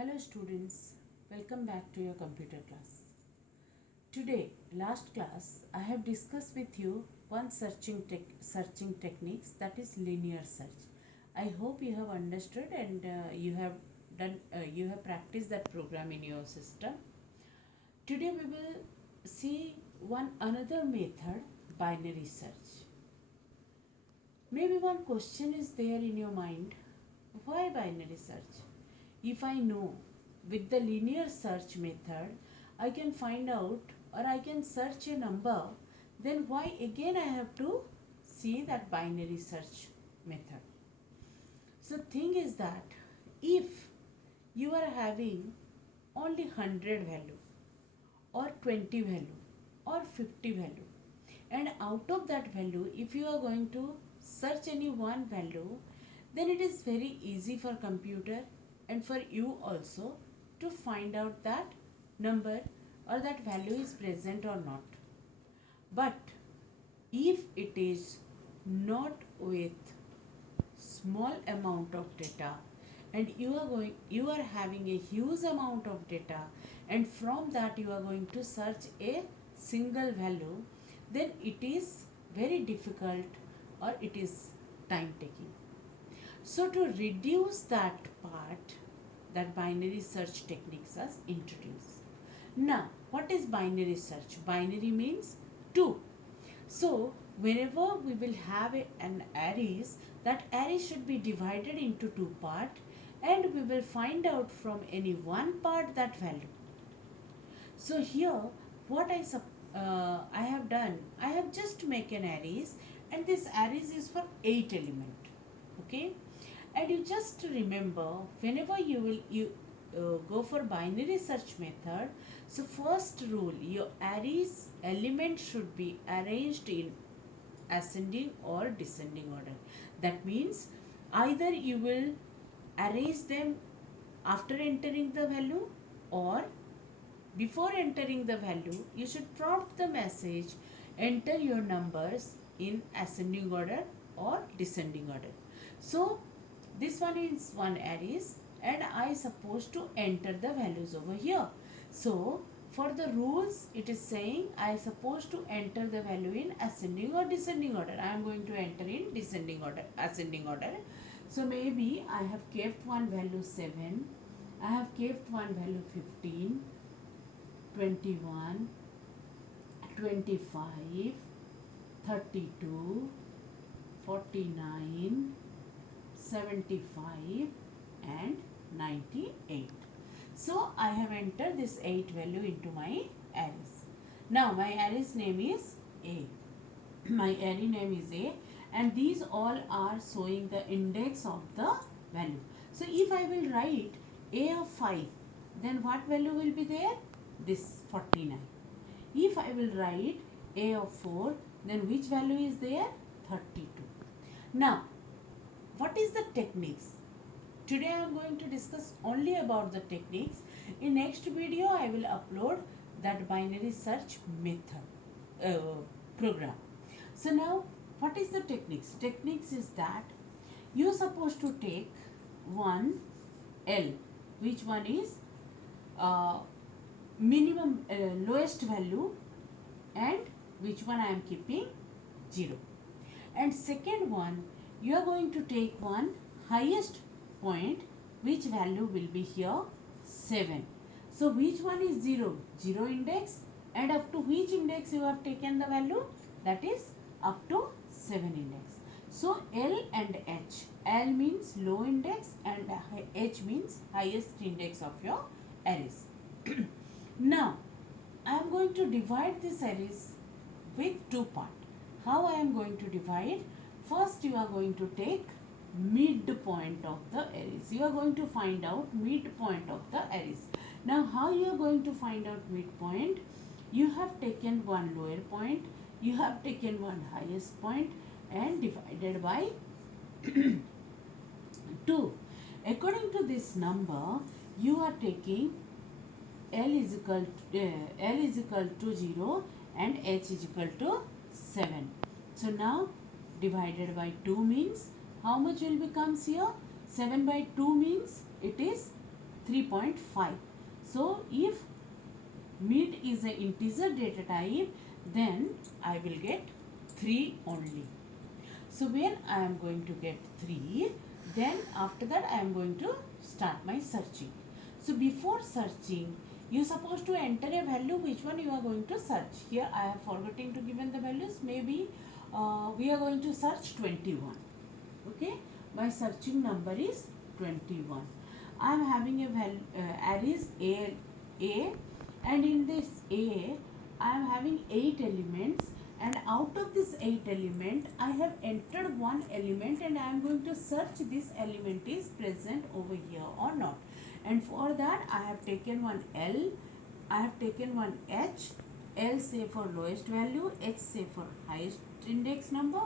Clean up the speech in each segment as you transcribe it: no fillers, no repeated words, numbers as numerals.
Hello students, welcome back to your computer class. Today, last class, I have discussed with you one searching techniques, that is linear search. I hope you have understood and you have practiced that program in your system. Today we will see one another method, binary search. Maybe one question is there in your mind, why binary search? If I know with the linear search method I can find out or I can search a number, then why again I have to see that binary search method? So thing is that if you are having only 100 value or 20 value or 50 value, and out of that value if you are going to search any one value, then it is very easy for computer and for you also to find out that number or that value is present or not. But if it is not with small amount of data and you are having a huge amount of data, and from that you are going to search a single value, then it is very difficult or it is time taking. So to reduce that part, that binary search techniques are introduced. Now, what is binary search? Binary means two. So whenever we will have an arrays, that array should be divided into two parts, and we will find out from any one part that value. So here what I have done, I have just make an arrays, and this arrays is for 8 element. Okay, and you just remember whenever you go for binary search method, so first rule, your arrays element should be arranged in ascending or descending order. That means either you will arrange them after entering the value, or before entering the value you should prompt the message enter your numbers in ascending order or descending order. So this one is one arrays and I supposed to enter the values over here. So for the rules it is saying I supposed to enter the value in ascending or descending order. I am going to enter in descending order, ascending order. So maybe I have kept one value 7, I have kept one value 15, 21, 25, 32, 49, 75 and 98. So I have entered this 8 value into my arrays. Now my array's name is A. My array name is A, and these all are showing the index of the value. So if I will write A of 5, then what value will be there? This 49. If I will write A of 4, then which value is there? 32. Now what is the techniques? Today I am going to discuss only about the techniques. In next video I will upload that binary search method program. So now what is the techniques? Techniques is that you are supposed to take one L, which one is minimum lowest value, and which one I am keeping 0. And second one, you are going to take one highest point, which value will be here 7. So which one is 0? 0 index, and up to which index you have taken the value? That is up to 7 index. So L and H. L means low index and H means highest index of your arrays. Now I am going to divide this arrays with two parts. How I am going to divide? First you are going to take midpoint of the arrays. You are going to find out midpoint of the arrays. Now how you are going to find out midpoint? You have taken one lower point, you have taken one highest point and divided by 2. According to this number, you are taking L is equal to 0 and H is equal to 7. So now divided by 2 means how much will becomes here? 7 by 2 means it is 3.5. So if mid is an integer data type, then I will get 3 only. So when I am going to get 3, then after that I am going to start my searching. So before searching, you are supposed to enter a value which one you are going to search. Here I have forgotten to given the values. Maybe we are going to search 21. Okay, my searching number is 21. I am having a value arrays A, and in this A I am having 8 elements, and out of this 8 element I have entered one element, and I am going to search this element is present over here or not. And for that I have taken one L, I have taken one H. L say for lowest value, H say for highest index number.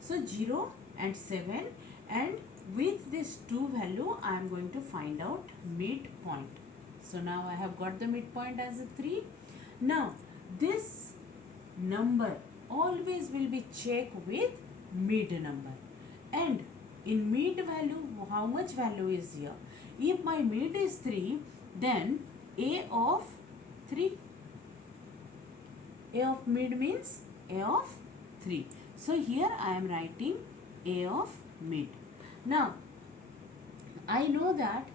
So 0 and 7, and with this 2 value I am going to find out midpoint. So now I have got the midpoint as a 3. Now this number always will be checked with mid number, and in mid value how much value is here? If my mid is 3, then A of 3. A of mid means A of 3. So here I am writing A of mid. Now I know that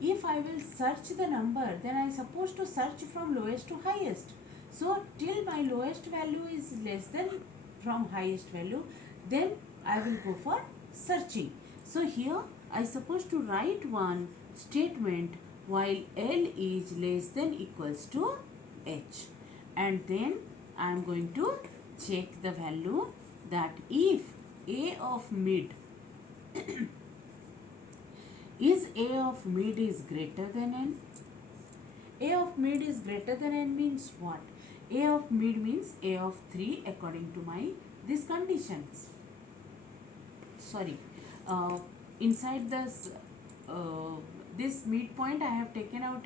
if I will search the number, then I am supposed to search from lowest to highest. So till my lowest value is less than from highest value, then I will go for searching. So here I supposed to write one statement while L is less than equals to H, and then I am going to check the value that if A of mid is A of mid is greater than N. A of mid is greater than N means what? A of mid means A of 3 according to my these conditions. Sorry, inside this this midpoint I have taken out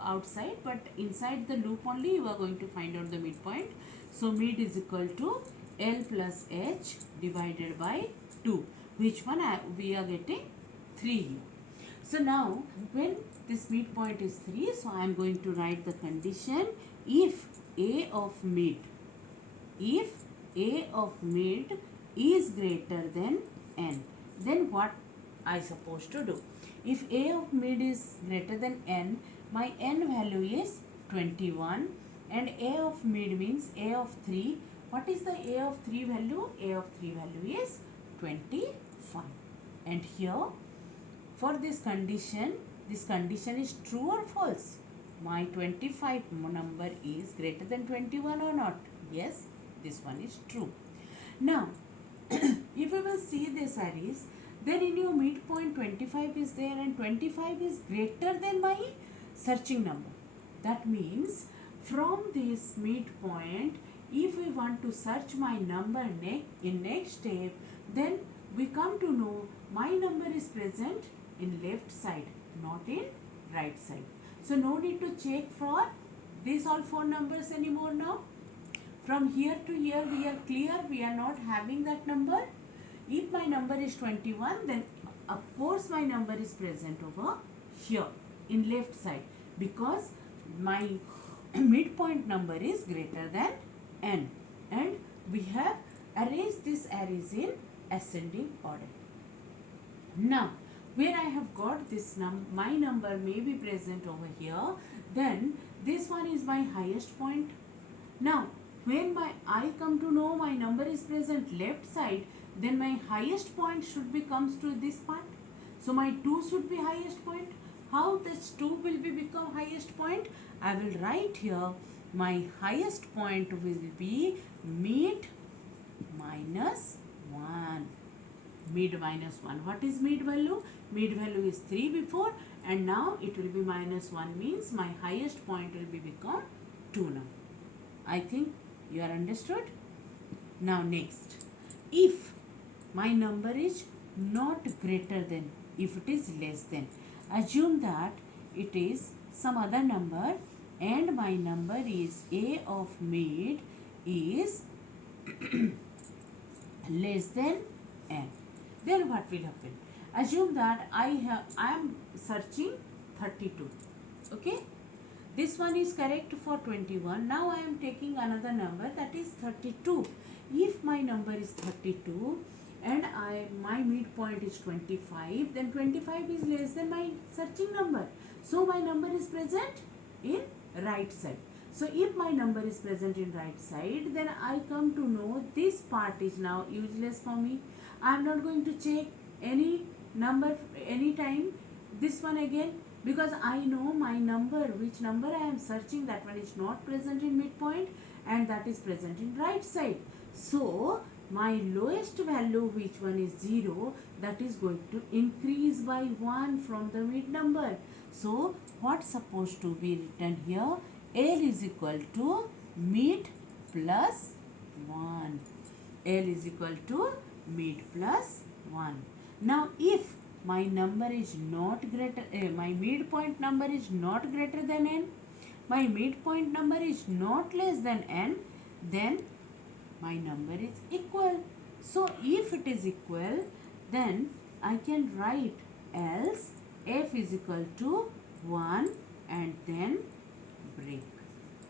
outside, but inside the loop only you are going to find out the midpoint. So mid is equal to L plus H divided by 2, which one we are getting 3 here. So now when this midpoint is 3, so I am going to write the condition if A of mid is greater than N, then what I supposed to do? If A of mid is greater than N, my N value is 21, and A of mid means A of 3. What is the A of 3 value? A of 3 value is 25. And here for this condition is true or false? My 25 number is greater than 21 or not? Yes, this one is true. Now if we will see this arrays, then in your midpoint 25 is there, and 25 is greater than my searching number. That means from this midpoint, if we want to search my number in next step, then we come to know my number is present in left side, not in right side. So no need to check for these all 4 numbers anymore now. From here to here we are clear, we are not having that number. If my number is 21, then of course my number is present over here in left side, because my midpoint number is greater than N, and we have arranged this arrays in ascending order. Now where I have got this my number may be present over here, then this one is my highest point. Now when I come to know my number is present left side, then my highest point should be comes to this part. So my 2 should be highest point. How this 2 will become highest point? I will write here my highest point will be mid minus 1. Mid minus 1. What is mid value? Mid value is 3 before, and now it will be minus 1, means my highest point will become 2 now. I think you are understood. Now next, if my number is not greater than, if it is less than, assume that it is some other number and my number is A of mid is less than N. Then what will happen? Assume that I am searching 32. Okay, this one is correct for 21. Now I am taking another number, that is 32. If my number is 32 and my midpoint is 25, then 25 is less than my searching number. So my number is present in right side. So if my number is present in right side, then I come to know this part is now useless for me. I am not going to check any number anytime this one again, because I know my number, which number I am searching, that one is not present in midpoint and that is present in right side. So my lowest value, which one is 0, that is going to increase by 1 from the mid number. So what's supposed to be written here? L is equal to mid plus 1. L is equal to mid plus 1. Now if my number is not greater, my midpoint number is not greater than n, my midpoint number is not less than n, then my number is equal. So if it is equal, then I can write else f is equal to 1 and then break.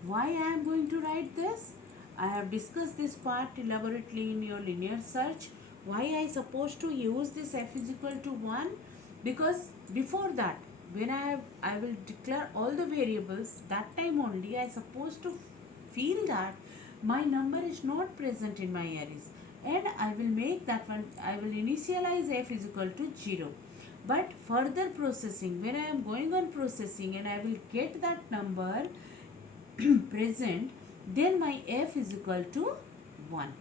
Why I am going to write this? I have discussed this part elaborately in your linear search. Why I supposed to use this f is equal to 1? Because before that, when I will declare all the variables, that time only I supposed to feel that my number is not present in my arrays, and I will make that one, I will initialize f is equal to 0. But further processing, when I am going on processing and I will get that number present, then my f is equal to 1.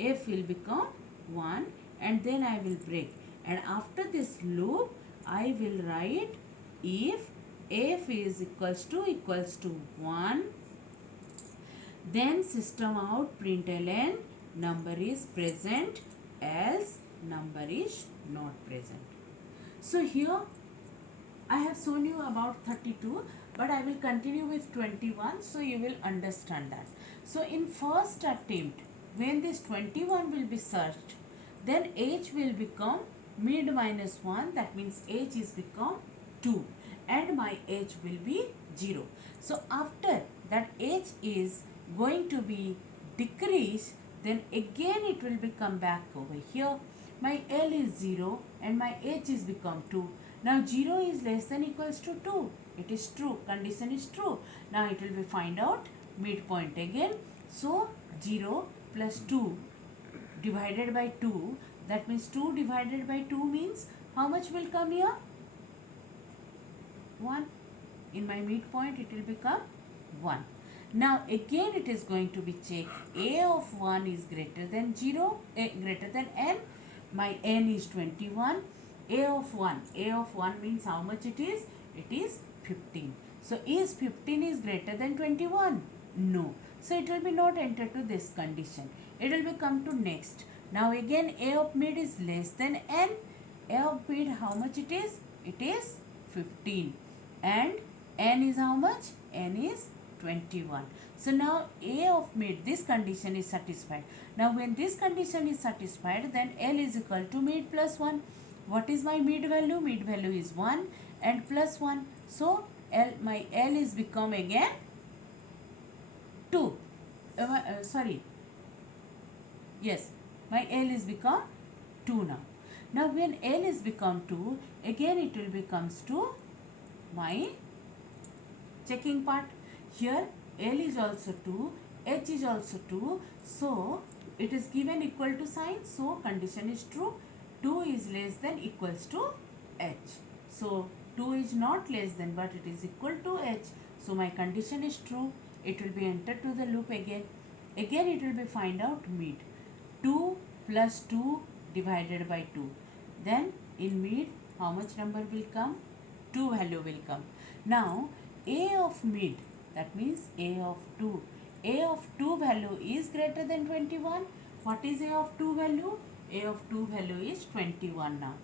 F will become 1 and then I will break. And after this loop, I will write if f is equals to 1, then system out println number is present, else number is not present. So here I have shown you about 32, but I will continue with 21, so you will understand that. So in first attempt, when this 21 will be searched, then h will become mid minus 1, that means h is become 2 and my h will be 0. So after that h is going to be decreased, then again it will become back over here. My L is 0 and my h is become 2. Now 0 is less than equals to 2. It is true. Condition is true. Now it will be find out midpoint again. So 0 plus 2 divided by 2. That means 2 divided by 2 means how much will come here? 1. In my midpoint it will become 1. Now again it is going to be checked. A of 1 is greater than 0, greater than n. My n is 21. A of 1 means how much it is? It is 15. So is 15 is greater than 21? No. So it will be not entered to this condition. It will be come to next. Now again A of mid is less than n. A of mid how much it is? It is 15. And n is how much? N is 21. So now A of mid, this condition is satisfied. Now when this condition is satisfied, then L is equal to mid plus 1. What is my mid value? Mid value is 1 and plus 1. So my L is become again 2. Yes, my L is become 2 now. Now when L is become 2, again it will becomes to my checking part. Here L is also 2, H is also 2. So it is given equal to sign. So condition is true. 2 is less than equals to H. So 2 is not less than, but it is equal to H. So my condition is true. It will be entered to the loop again. Again it will be find out mid. 2 plus 2 divided by 2. Then in mid how much number will come? 2 value will come. Now A of mid, that means A of 2. A of 2 value is greater than 21. What is A of 2 value? A of 2 value is 21 now.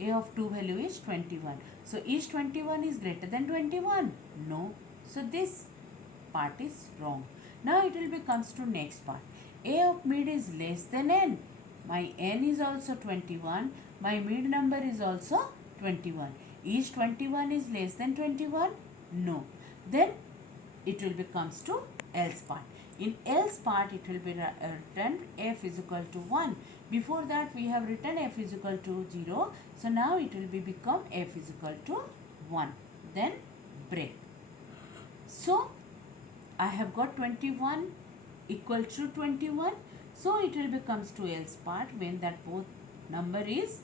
A of 2 value is 21. So is 21 is greater than 21? No. So this part is wrong. Now it will be comes to next part. A of mid is less than n. My n is also 21. My mid number is also 21. Is 21 is less than 21? No. Then it will becomes to else part. In else part it will be written f is equal to 1. Before that we have written f is equal to 0. So now it will be become f is equal to 1. Then break. So I have got 21 equal to 21. So it will becomes to else part when that both number is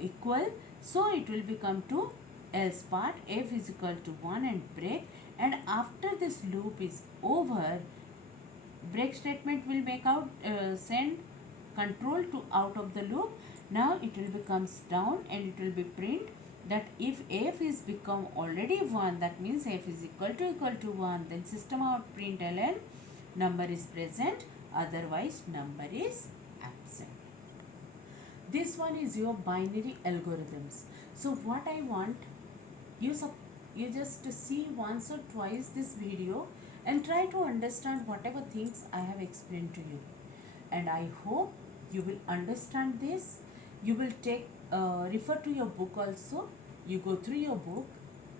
equal. So it will become to else part f is equal to 1 and break. And after this loop is over, break statement will make out send control to out of the loop. Now it will becomes down and it will be print that if f is become already 1, that means f is equal to 1, then system out println number is present, otherwise number is absent. This one is your binary algorithms. So what I want you just see once or twice this video and try to understand whatever things I have explained to you. And I hope you will understand this. You will take refer to your book also. You go through your book,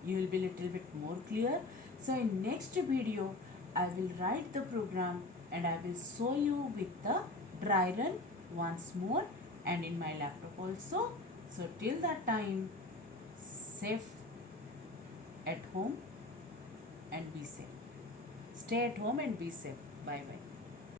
you will be little bit more clear. So in next video, I will write the program and I will show you with the dry run once more and in my laptop also. So till that time, safe at home and be safe. Stay at home and be safe. Bye bye.